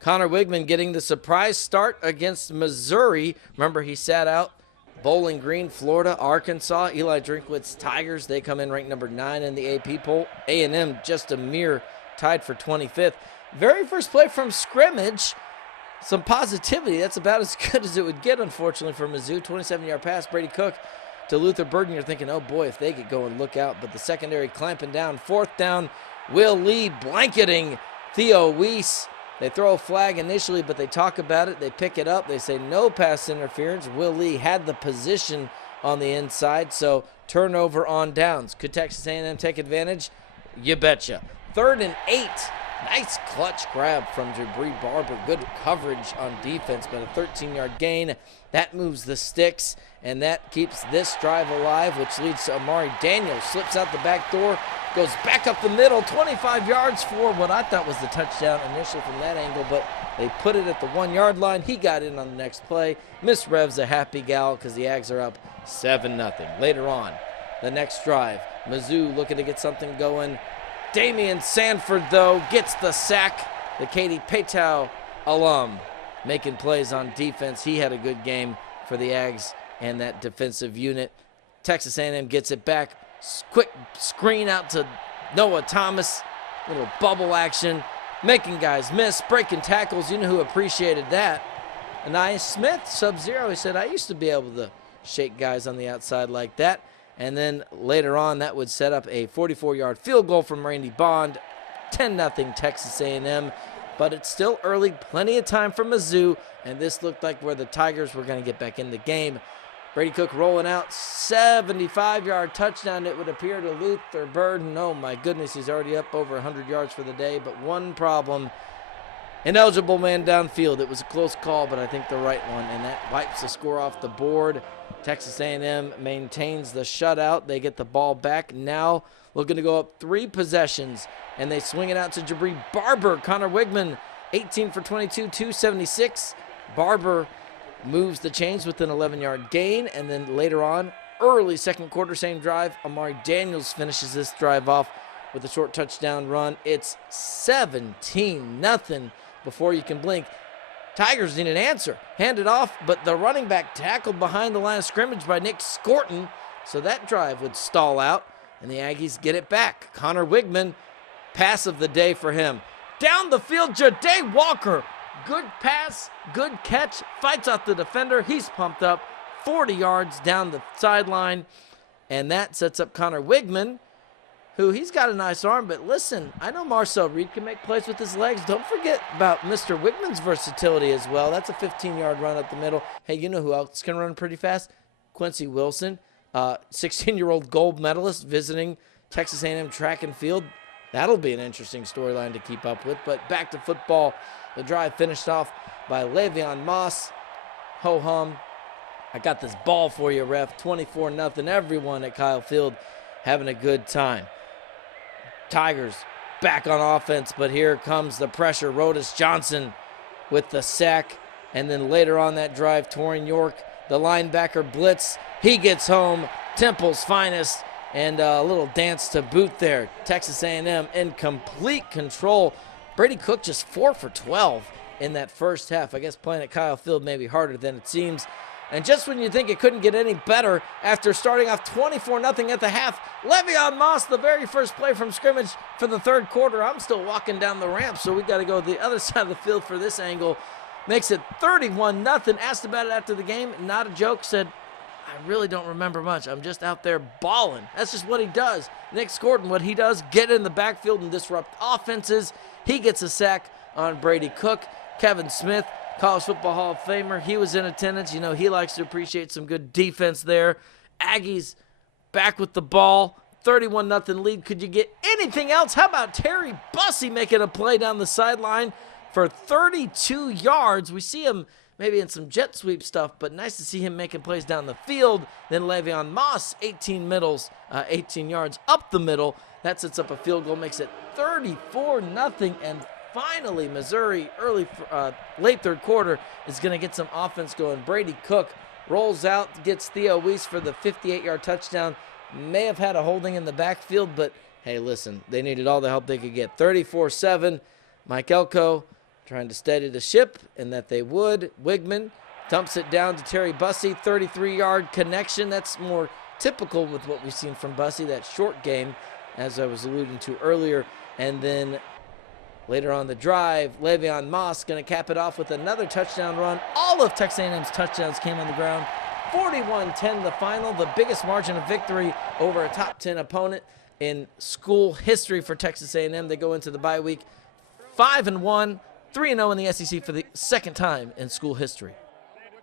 Connor Wigman getting the surprise start against Missouri. Remember, he sat out Bowling Green, Florida, Arkansas. Eli Drinkwitz Tigers, they come in ranked number 9 in the AP poll. A&M just a mere tied for 25th. Very first play from scrimmage. Some positivity. That's about as good as it would get, unfortunately, for Mizzou. 27-yard pass, Brady Cook to Luther Burden. You're thinking, oh boy, if they get going, look out. But the secondary clamping down. 4th down, Will Lee blanketing Theo Weiss. They throw a flag initially, but they talk about it. They pick it up. They say no pass interference. Will Lee had the position on the inside, so turnover on downs. Could Texas A&M take advantage? You betcha. 3rd and 8. Nice clutch grab from Jabri Barber. Good coverage on defense, but a 13-yard gain. That moves the sticks, and that keeps this drive alive, which leads to Amari Daniels. Slips out the back door, goes back up the middle, 25 yards for what I thought was the touchdown initially from that angle, but they put it at the 1-yard line. He got in on the next play. Miss Rev's a happy gal because the Aggies are up 7-0. Later on, the next drive, Mizzou looking to get something going. Damian Sanford, though, gets the sack. The Katy Paytow alum making plays on defense. He had a good game for the Aggies and that defensive unit. Texas A&M gets it back. Quick screen out to Noah Thomas. Little bubble action. Making guys miss. Breaking tackles. You know who appreciated that? Anais Smith, Sub-Zero. He said, I used to be able to shake guys on the outside like that. And then later on, that would set up a 44-yard field goal from Randy Bond. 10-0 Texas A&M. But it's still early. Plenty of time for Mizzou. And this looked like where the Tigers were going to get back in the game. Brady Cook rolling out. 75-yard touchdown, it would appear, to Luther Burden. Oh, my goodness, he's already up over 100 yards for the day. But one problem. Ineligible man downfield. It was a close call, but I think the right one. And that wipes the score off the board. Texas A&M maintains the shutout. They get the ball back. Now looking to go up 3 possessions, and they swing it out to Jabri Barber. Connor Wigman, 18 for 22, 276. Barber moves the chains with an 11-yard gain, and then later on, early second quarter, same drive, Amari Daniels finishes this drive off with a short touchdown run. It's 17-0 before you can blink. Tigers need an answer. Hand it off, but the running back tackled behind the line of scrimmage by Nick Scorton, so that drive would stall out, and the Aggies get it back. Connor Wigman, pass of the day for him. Down the field, Ja'Day Walker. Good pass, good catch, fights off the defender. He's pumped up 40 yards down the sideline, and that sets up Connor Wigman, who he's got a nice arm, but listen, I know Marcel Reed can make plays with his legs. Don't forget about Mr. Wigman's versatility as well. That's a 15-yard run up the middle. Hey, you know who else can run pretty fast? Quincy Wilson, 16-year-old gold medalist visiting Texas A&M track and field. That'll be an interesting storyline to keep up with. But back to football. The drive finished off by Le'Veon Moss. Ho-hum. I got this ball for you, ref. 24-0. Everyone at Kyle Field having a good time. Tigers back on offense, but here comes the pressure. Rodis Johnson with the sack. And then later on that drive, Torian York, the linebacker blitz. He gets home. Temple's finest. And a little dance to boot there. Texas A&M in complete control. Brady Cook just 4 for 12 in that first half. I guess playing at Kyle Field may be harder than it seems. And just when you think it couldn't get any better, after starting off 24-0 at the half, Le'Veon Moss, the very first play from scrimmage for the third quarter. I'm still walking down the ramp, so we got to go to the other side of the field for this angle. Makes it 31-0. Asked about it after the game, not a joke, said, I really don't remember much. I'm just out there balling. That's just what he does. Nick Scorton, what he does, get in the backfield and disrupt offenses. He gets a sack on Brady Cook. Kevin Smith, College Football Hall of Famer, he was in attendance. You know, he likes to appreciate some good defense there. Aggies back with the ball. 31-0 lead. Could you get anything else? How about Terry Bussey making a play down the sideline for 32 yards? We see him maybe in some jet sweep stuff, but nice to see him making plays down the field. Then Le'Veon Moss, 18 yards up the middle. That sets up a field goal, makes it 34-0. And finally, Missouri, late third quarter, is going to get some offense going. Brady Cook rolls out, gets Theo Weiss for the 58-yard touchdown. May have had a holding in the backfield, but hey, listen, they needed all the help they could get. 34-7. Mike Elko trying to steady the ship, and that they would. Wigman dumps it down to Terry Bussey, 33-yard connection. That's more typical with what we've seen from Bussey, that short game, as I was alluding to earlier. And then later on the drive, Le'Veon Moss going to cap it off with another touchdown run. All of Texas A&M's touchdowns came on the ground. 41-10 the final, the biggest margin of victory over a top 10 opponent in school history for Texas A&M. They go into the bye week 5-1, 3-0 in the SEC for the second time in school history.